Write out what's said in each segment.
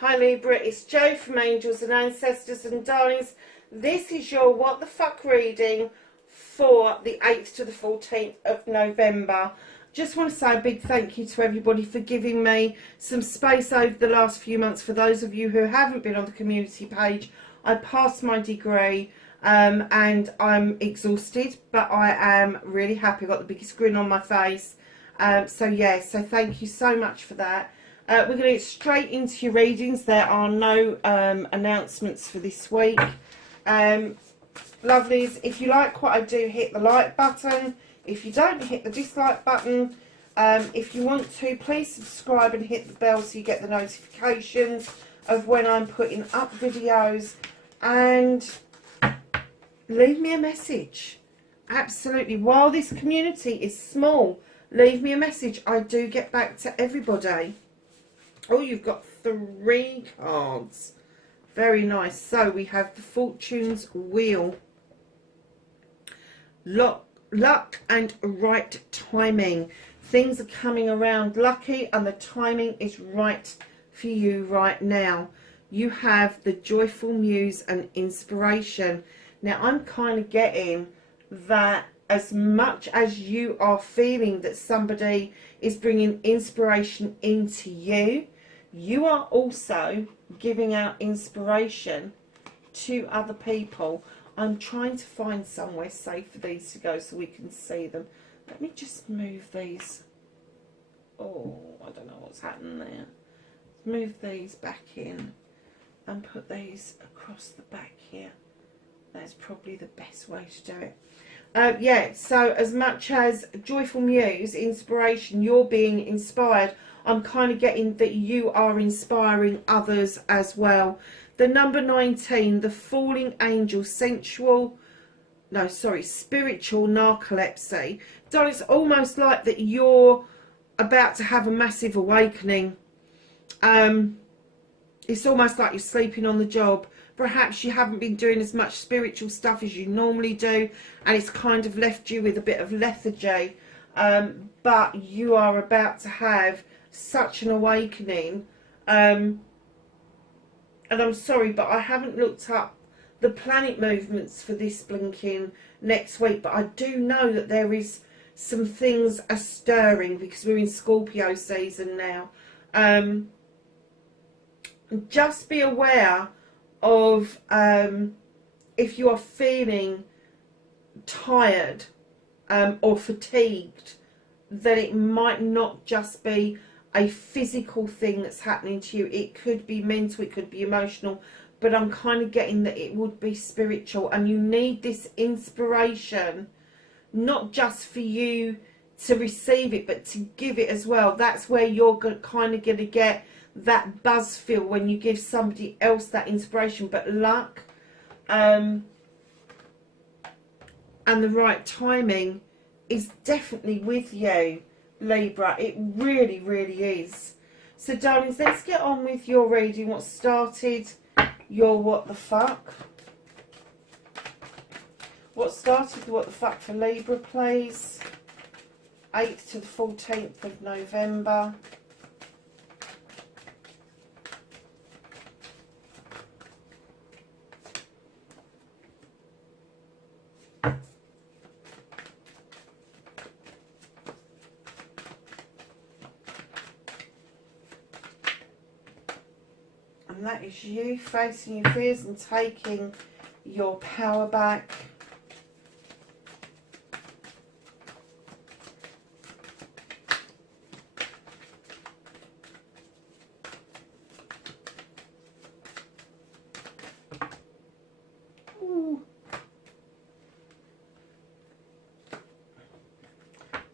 Hi Libra, it's Jo from Angels and Ancestors and Darlings. This is your What the Fuck reading for the 8th to the 14th of November. Just want to say a big thank you to everybody for giving me some space over the last few months. For those of you who haven't been on the community page, I passed my degree and I'm exhausted, but I am really happy. I've got the biggest grin on my face. So thank you so much for that. We're going to get straight into your readings. There are no announcements for this week. Lovelies, if you like what I do, hit the like button. If you don't, hit the dislike button. If you want to, please subscribe and hit the bell so you get the notifications of when I'm putting up videos. And leave me a message. Absolutely. While this community is small, leave me a message. I do get back to everybody. Oh, you've got 3 cards. Very nice. So we have the Fortune's Wheel. Luck and right timing. Things are coming around lucky and the timing is right for you right now. You have the Joyful Muse and Inspiration. Now, I'm kind of getting that as much as you are feeling that somebody is bringing inspiration into you, you are also giving out inspiration to other people. I'm trying to find somewhere safe for these to go so we can see them. Let me just move these. Oh, I don't know what's happened there. Move these back in and put these across the back here. That's probably the best way to do it. Yeah, so as much as Joyful Muse, inspiration, you're being inspired, I'm kind of getting that you are inspiring others as well. The number 19, the Falling Angel, spiritual narcolepsy. Darling, it's almost like that you're about to have a massive awakening. It's almost like you're sleeping on the job. Perhaps you haven't been doing as much spiritual stuff as you normally do, and it's kind of left you with a bit of lethargy. But you are about to have such an awakening. And I'm sorry, but I haven't looked up the planet movements for this blinking next week. But I do know that there is some things are stirring because we're in Scorpio season now. Just be aware of if you are feeling tired or fatigued, that it might not just be a physical thing that's happening to you. It could be mental, it could be emotional, but I'm kind of getting that it would be spiritual, and you need this inspiration not just for you to receive it but to give it as well. That's where you're kind of going to get that buzz feel when you give somebody else that inspiration. But luck and the right timing is definitely with you, Libra. It really, really is. So, darlings, let's get on with your reading. What started your What the Fuck? What started the What the Fuck for Libra, please? 8th to the 14th of November. And that is you facing your fears and taking your power back. Ooh.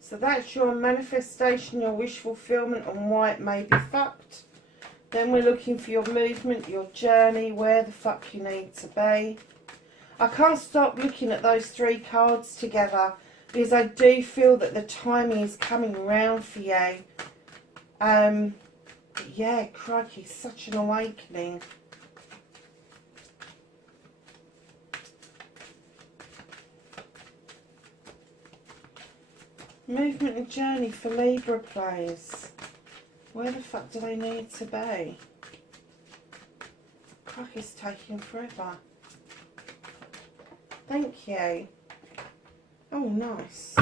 So that's your manifestation, your wish fulfillment, and why it may be fucked. Then we're looking for your movement, your journey, where the fuck you need to be. I can't stop looking at those 3 cards together because I do feel that the timing is coming around for you. Yeah, crikey, such an awakening. Movement and journey for Libra, please. Where the fuck do they need to be? Fuck, it's taking forever. Thank you. Oh, nice.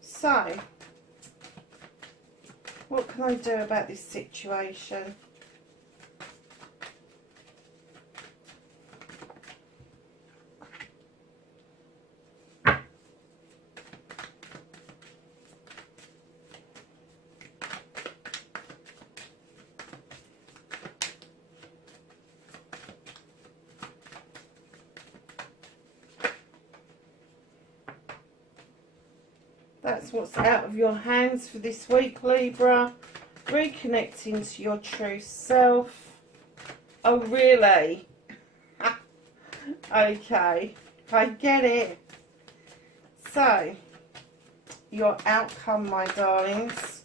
So, what can I do about this situation? That's what's out of your hands for this week, Libra. Reconnecting to your true self. Oh, really? Okay, I get it. So, your outcome, my darlings.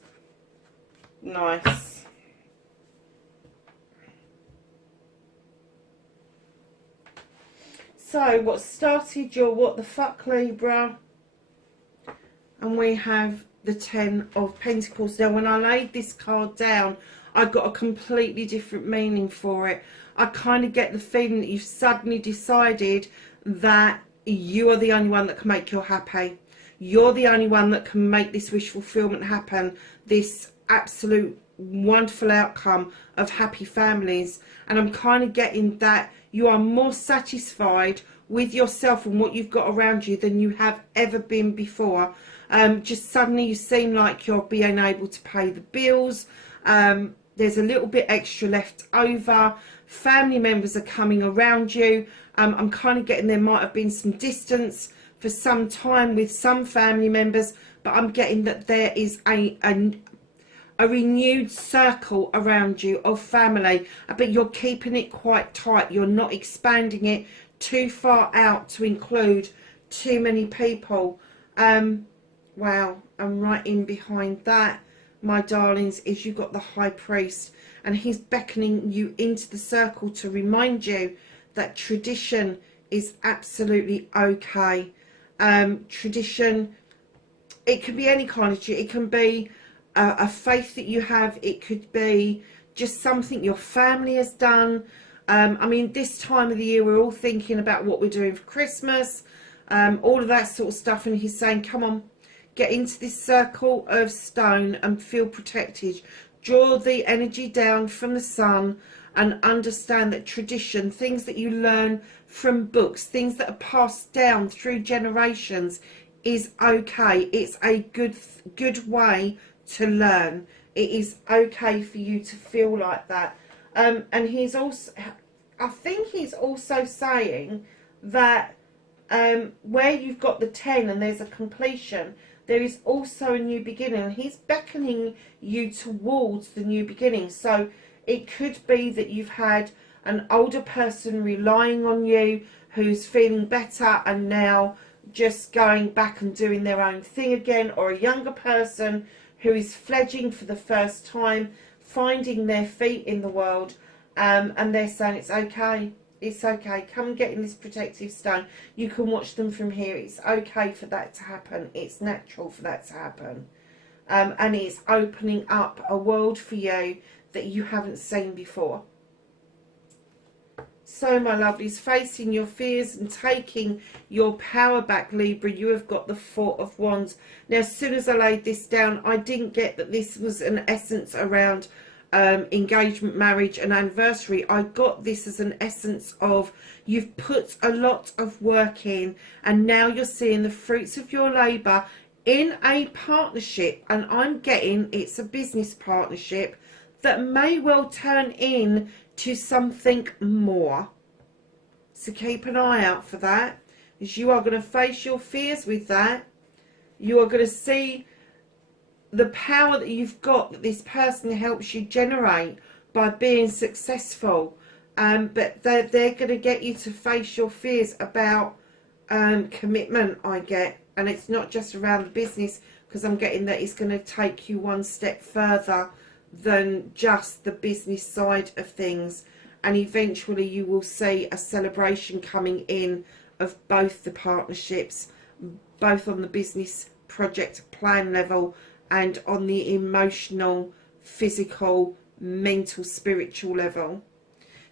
Nice. So, what started your what the fuck, Libra? And we have the 10 of Pentacles. Now, when I laid this card down, I got a completely different meaning for it. I kind of get the feeling that you've suddenly decided that you are the only one that can make you happy. You're the only one that can make this wish fulfillment happen. This absolute wonderful outcome of happy families. And I'm kind of getting that you are more satisfied with yourself and what you've got around you than you have ever been before. Just suddenly you seem like you're being able to pay the bills. There's a little bit extra left over. Family members are coming around you. I'm kind of getting there might have been some distance for some time with some family members, but I'm getting that there is a renewed circle around you of family, but you're keeping it quite tight. You're not expanding it too far out to include too many people. Wow, and right in behind that, my darlings, is you've got the High Priest, and he's beckoning you into the circle to remind you that tradition is absolutely okay. Tradition, it can be any kind of tradition. It can be a faith that you have. It could be just something your family has done. I mean, this time of the year, we're all thinking about what we're doing for Christmas, all of that sort of stuff. And he's saying, come on, get into this circle of stone and feel protected. Draw the energy down from the sun and understand that tradition, things that you learn from books, things that are passed down through generations, is okay. It's a good way to learn. It is okay for you to feel like that. And he's also, I think he's also saying that where you've got the 10 and there's a completion, there is also a new beginning. He's beckoning you towards the new beginning. So it could be that you've had an older person relying on you who's feeling better and now just going back and doing their own thing again, or a younger person who is fledging for the first time, finding their feet in the world, and they're saying it's okay. It's okay. Come and get in this protective stone. You can watch them from here. It's okay for that to happen. It's natural for that to happen. And it's opening up a world for you that you haven't seen before. So, my lovelies, facing your fears and taking your power back, Libra, you have got the Four of Wands. Now, as soon as I laid this down, I didn't get that this was an essence around engagement, marriage and anniversary. I got this as an essence of you've put a lot of work in and now you're seeing the fruits of your labour in a partnership, and I'm getting it's a business partnership that may well turn in to something more. So keep an eye out for that, because you are going to face your fears with that. You are going to see the power that you've got, that this person helps you generate by being successful. But they're going to get you to face your fears about commitment, I get. And it's not just around the business, because I'm getting that it's going to take you one step further than just the business side of things. And eventually you will see a celebration coming in of both the partnerships, both on the business project plan level and on the emotional, physical, mental, spiritual level.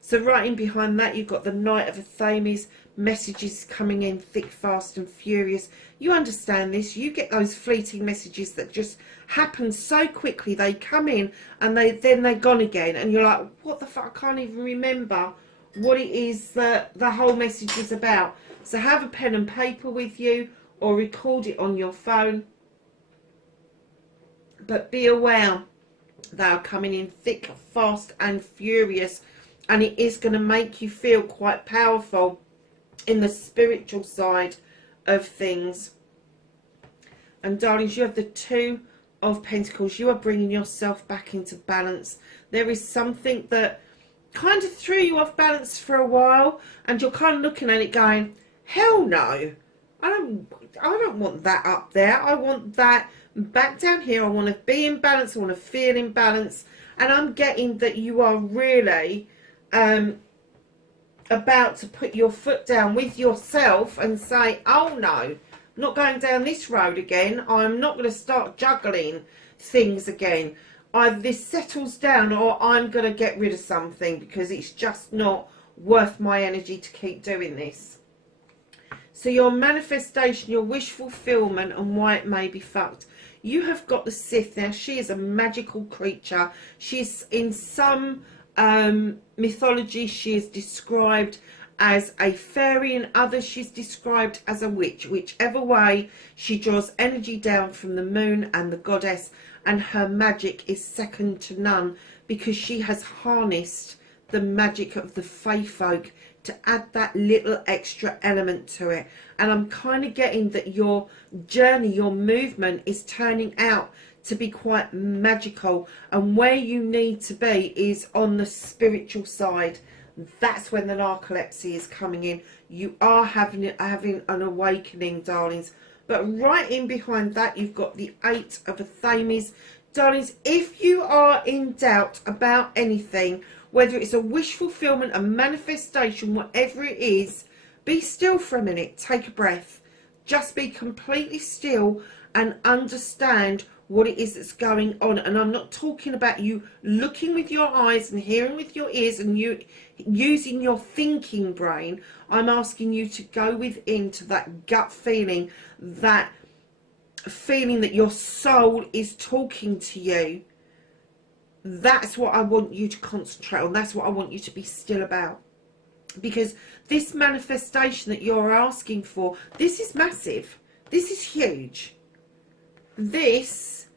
So right in behind that, you've got the Knight of Athames, messages coming in thick, fast and furious. You understand this. You get those fleeting messages that just happen so quickly. They come in and then they're gone again. And you're like, what the fuck? I can't even remember what it is that the whole message was about. So have a pen and paper with you or record it on your phone. But be aware, they are coming in thick, fast and furious. And it is going to make you feel quite powerful in the spiritual side of things. And darlings, you have the Two of Pentacles. You are bringing yourself back into balance. There is something that kind of threw you off balance for a while, and you're kind of looking at it going, hell no, I don't want that up there. I want that back down here. I want to be in balance. I want to feel in balance. And I'm getting that you are really about to put your foot down with yourself and say, oh no, I'm not going down this road again. I'm not going to start juggling things again. Either this settles down or I'm going to get rid of something because it's just not worth my energy to keep doing this. So your manifestation, your wish fulfillment and why it may be fucked. You have got the Sith. Now she is a magical creature. She's in some mythology she is described as a fairy, and others she's described as a witch. Whichever way, she draws energy down from the moon and the goddess, and her magic is second to none because she has harnessed the magic of the Fae folk to add that little extra element to it. And I'm kind of getting that your journey, your movement is turning out to be quite magical, and where you need to be is on the spiritual side. That's when the narcolepsy is coming in. You are having an awakening, darlings. But right in behind that, you've got the Eight of Athames. Darlings, if you are in doubt about anything, whether it's a wish fulfillment, a manifestation, whatever it is, be still for a minute. Take a breath. Just be completely still and understand what it is that's going on. And I'm not talking about you looking with your eyes and hearing with your ears and you using your thinking brain. I'm asking you to go within to that gut feeling, that feeling that your soul is talking to you. That's what I want you to concentrate on. That's what I want you to be still about. Because this manifestation that you're asking for, this is massive. This is huge. This,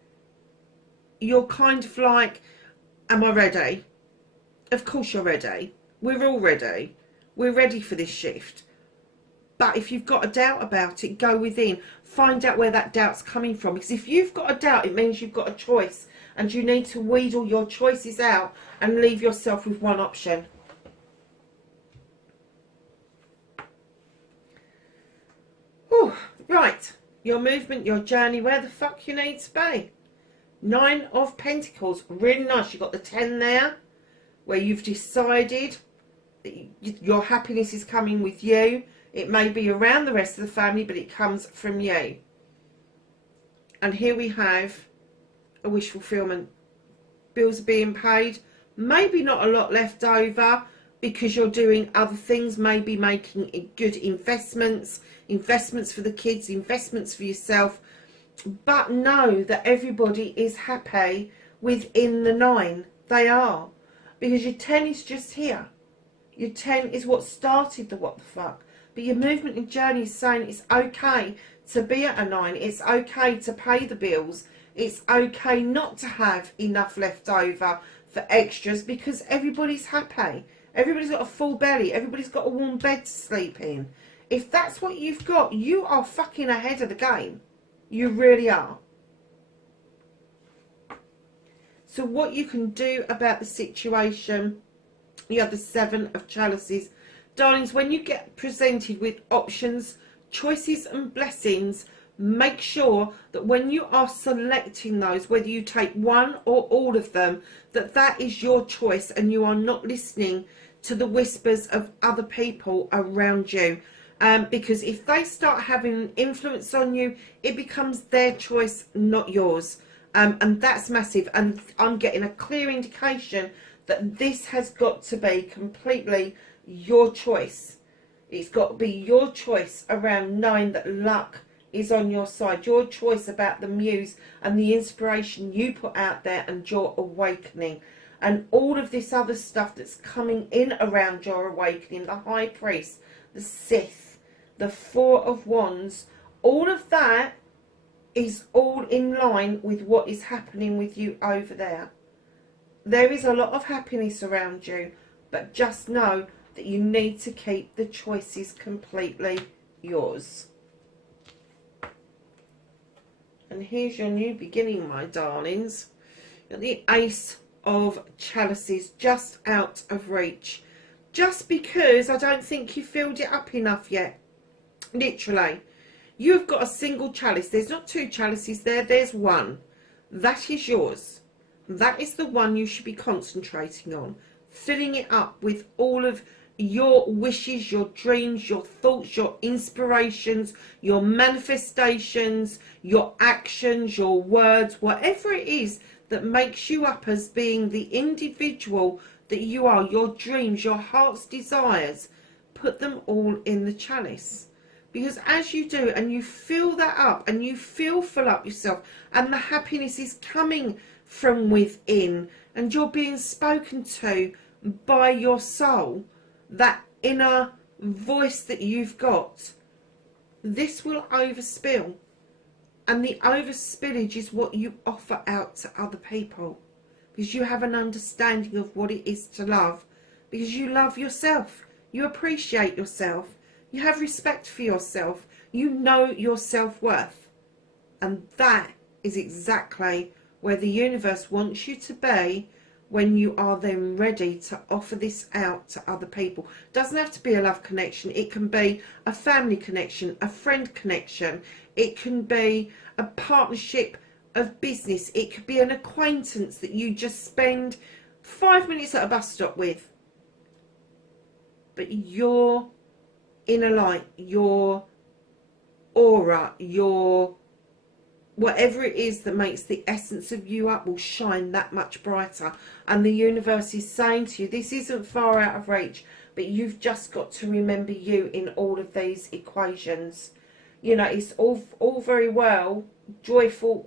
you're kind of like, am I ready? Of course you're ready. We're all ready. We're ready for this shift. But if you've got a doubt about it, go within. Find out where that doubt's coming from. Because if you've got a doubt, it means you've got a choice. And you need to weed all your choices out and leave yourself with one option. Whew, right. Your movement, your journey, where the fuck you need to be. Nine of Pentacles. Really nice. You've got the 10 there, where you've decided that your happiness is coming with you. It may be around the rest of the family, but it comes from you. And here we have a wish fulfillment. Bills are being paid. Maybe not a lot left over because you're doing other things. Maybe making good investments. Investments for the kids. Investments for yourself. But know that everybody is happy within the 9. They are. Because your 10 is just here. Your 10 is what started the what the fuck. But your movement and journey is saying it's okay to be at a 9. It's okay to pay the bills. It's okay not to have enough left over for extras because everybody's happy. Everybody's got a full belly. Everybody's got a warm bed to sleep in. If that's what you've got, you are fucking ahead of the game. You really are. So what you can do about the situation, you have the 7 of Chalices. Darlings, when you get presented with options, choices and blessings, make sure that when you are selecting those, whether you take one or all of them, that is your choice and you are not listening to the whispers of other people around you. Because if they start having an influence on you, it becomes their choice, not yours. And that's massive. And I'm getting a clear indication that this has got to be completely your choice. It's got to be your choice around knowing that luck is on your side. Your choice about the muse and the inspiration you put out there and your awakening. And all of this other stuff that's coming in around your awakening, the High Priest, the Sith, the Four of Wands, all of that is all in line with what is happening with you over there. There is a lot of happiness around you, but just know that you need to keep the choices completely yours. And here's your new beginning, my darlings. The Ace of Chalices, just out of reach. Just because I don't think you filled it up enough yet. Literally. You've got a single chalice. There's not two chalices there. There's one. That is yours. That is the one you should be concentrating on. Filling it up with all of your wishes, your dreams, your thoughts, your inspirations, your manifestations, your actions, your words, whatever it is that makes you up as being the individual that you are, your dreams, your heart's desires. Put them all in the chalice. Because as you do, and you fill that up, and you fill up yourself, and the happiness is coming from within, and you're being spoken to by your soul, that inner voice that you've got, this will overspill. And the overspillage is what you offer out to other people. Because you have an understanding of what it is to love. Because you love yourself. You appreciate yourself. You have respect for yourself. You know your self-worth. And that is exactly where the universe wants you to be when you are then ready to offer this out to other people. It doesn't have to be a love connection. It can be a family connection, a friend connection. It can be a partnership of business. It could be an acquaintance that you just spend 5 minutes at a bus stop with. But your inner light, your aura, your whatever it is that makes the essence of you up will shine that much brighter. And the universe is saying to you, this isn't far out of reach, but you've just got to remember you in all of these equations. You know, it's all very well joyful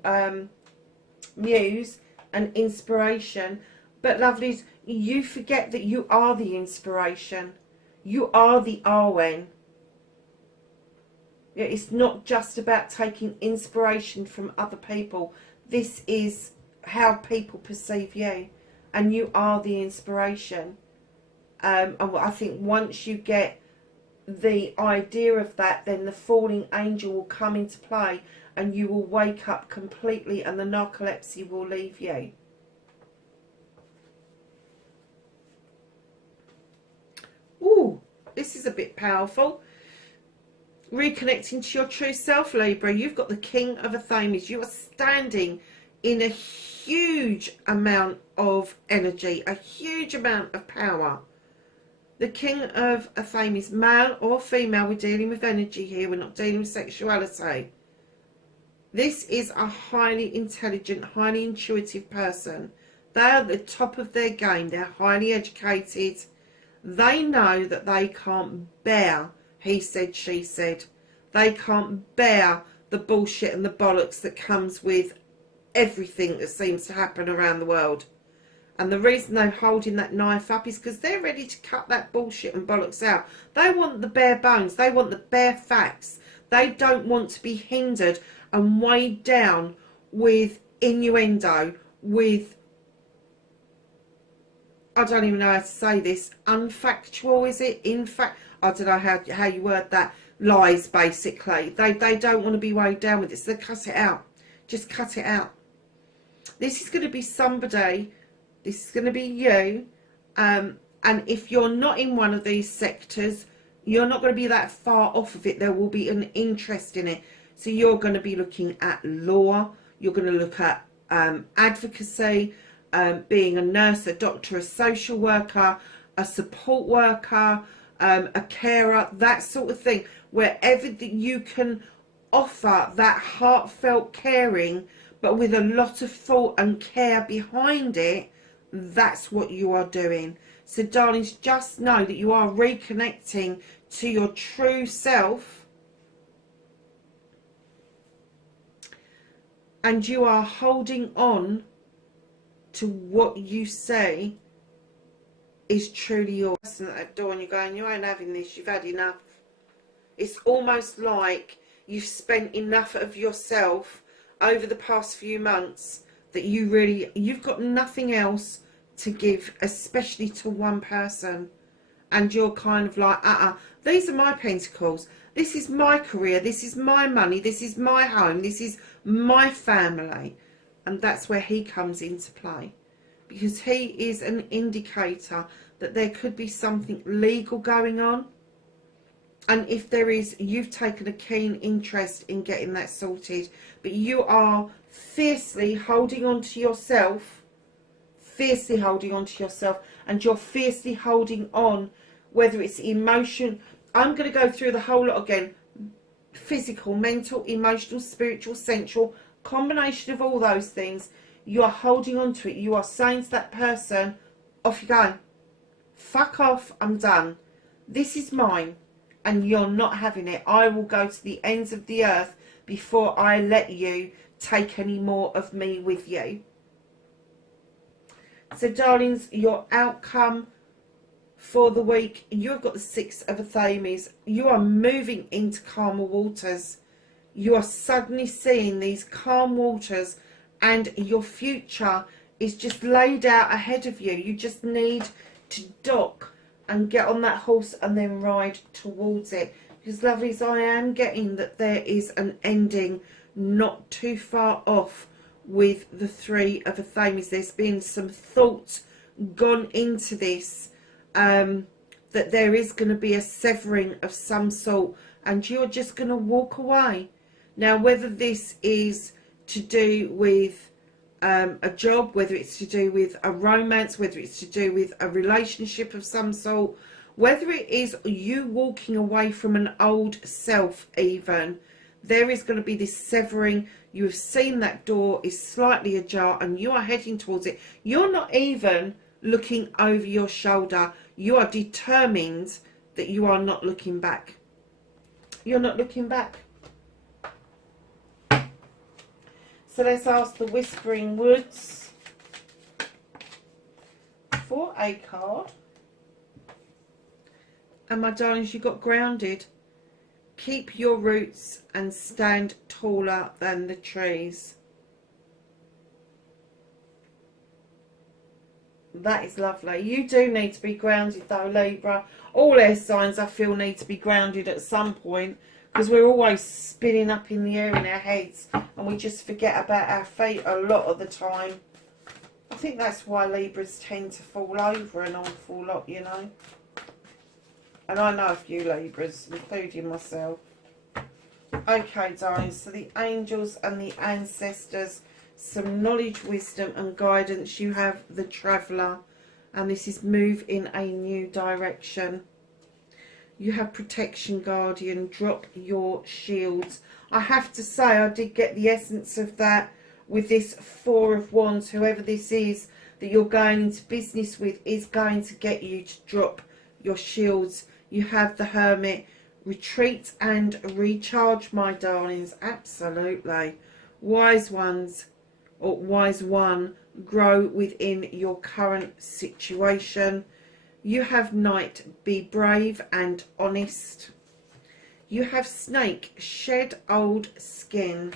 muse and inspiration, but lovelies, you forget that you are the inspiration. You are the Arwen. It's not just about taking inspiration from other people. This is how people perceive you. And you are the inspiration. And I think once you get the idea of that, then the falling angel will come into play. And you will wake up completely and the narcolepsy will leave you. Ooh, this is a bit powerful. Reconnecting to your true self, Libra. You've got the King of Athames. You are standing in a huge amount of energy, a huge amount of power. The King of Athames, male or female, we're dealing with energy here. We're not dealing with sexuality. This is a highly intelligent, highly intuitive person. They are at the top of their game. They're highly educated. They know that they can't bear he said, she said. They can't bear the bullshit and the bollocks that comes with everything that seems to happen around the world. And the reason they're holding that knife up is because they're ready to cut that bullshit and bollocks out. They want the bare bones. They want the bare facts. They don't want to be hindered and weighed down with innuendo, with, I don't even know how to say this, unfactual, is it? I don't know how you word that. Lies, basically. They don't want to be weighed down with it, so they cut it out. Just cut it out. This is going to be somebody, this is going to be you, and if you're not in one of these sectors, you're not going to be that far off of it. There will be an interest in it. So you're going to be looking at law, you're going to look at advocacy, being a nurse, a doctor, a social worker, a support worker, a carer, that sort of thing. Wherever that you can offer that heartfelt caring, but with a lot of thought and care behind it, that's what you are doing. So darlings, just know that you are reconnecting to your true self, and you are holding on to what you say is truly yours. At that door and you're going, you ain't having this, you've had enough. It's almost like you've spent enough of yourself over the past few months that you've got nothing else to give, especially to one person. And you're kind of like, these are my pentacles. This is my career. This is my money. This is my home. This is my family. And that's where he comes into play. Because he is an indicator that there could be something legal going on. And if there is, you've taken a keen interest in getting that sorted. But you are fiercely holding on to yourself. Fiercely holding on to yourself. And you're fiercely holding on, whether it's emotion. I'm going to go through the whole lot again. Physical, mental, emotional, spiritual, sensual. Combination of all those things. You are holding on to it. You are saying to that person, off you go. Fuck off, I'm done. This is mine. And you're not having it. I will go to the ends of the earth before I let you take any more of me with you. So darlings, your outcome for the week, you've got the Six of Athames. You are moving into calmer waters. You are suddenly seeing these calm waters, and your future is just laid out ahead of you. You just need to dock and get on that horse and then ride towards it. Because lovelies, I am getting that there is an ending not too far off with the Three of Athames. There's been some thought gone into this, that there is going to be a severing of some sort, and you're just going to walk away. Now, whether this is to do with a job, whether it's to do with a romance, whether it's to do with a relationship of some sort, whether it is you walking away from an old self even, there is going to be this severing. You have seen that door is slightly ajar and you are heading towards it. You're not even looking over your shoulder. You are determined that you are not looking back. You're not looking back. So let's ask the Whispering Woods for a card. And my darlings, you got grounded. Keep your roots and stand taller than the trees. That is lovely. You do need to be grounded though, Libra. All air signs I feel need to be grounded at some point, because we're always spinning up in the air in our heads and we just forget about our feet a lot of the time. I think that's why Libras tend to fall over an awful lot, you know. And I know a few Libras, including myself. Okay, darlings, so the angels and the ancestors, some knowledge, wisdom and guidance. You have the Traveller, and this is move in a new direction. You have protection, guardian, drop your shields. I have to say, I did get the essence of that with this Four of Wands. Whoever this is that you're going into business with is going to get you to drop your shields. You have the Hermit, retreat and recharge, my darlings. Absolutely. Wise ones, or wise one, grow within your current situation. You have Knight, be brave and honest. You have Snake, shed old skin.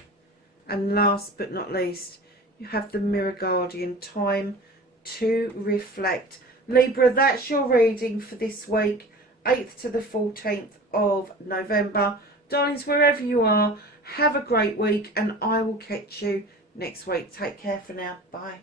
And last but not least, you have the Mirror Guardian, time to reflect. Libra, that's your reading for this week, 8th to the 14th of November. Darlings, wherever you are, have a great week, and I will catch you next week. Take care for now. Bye.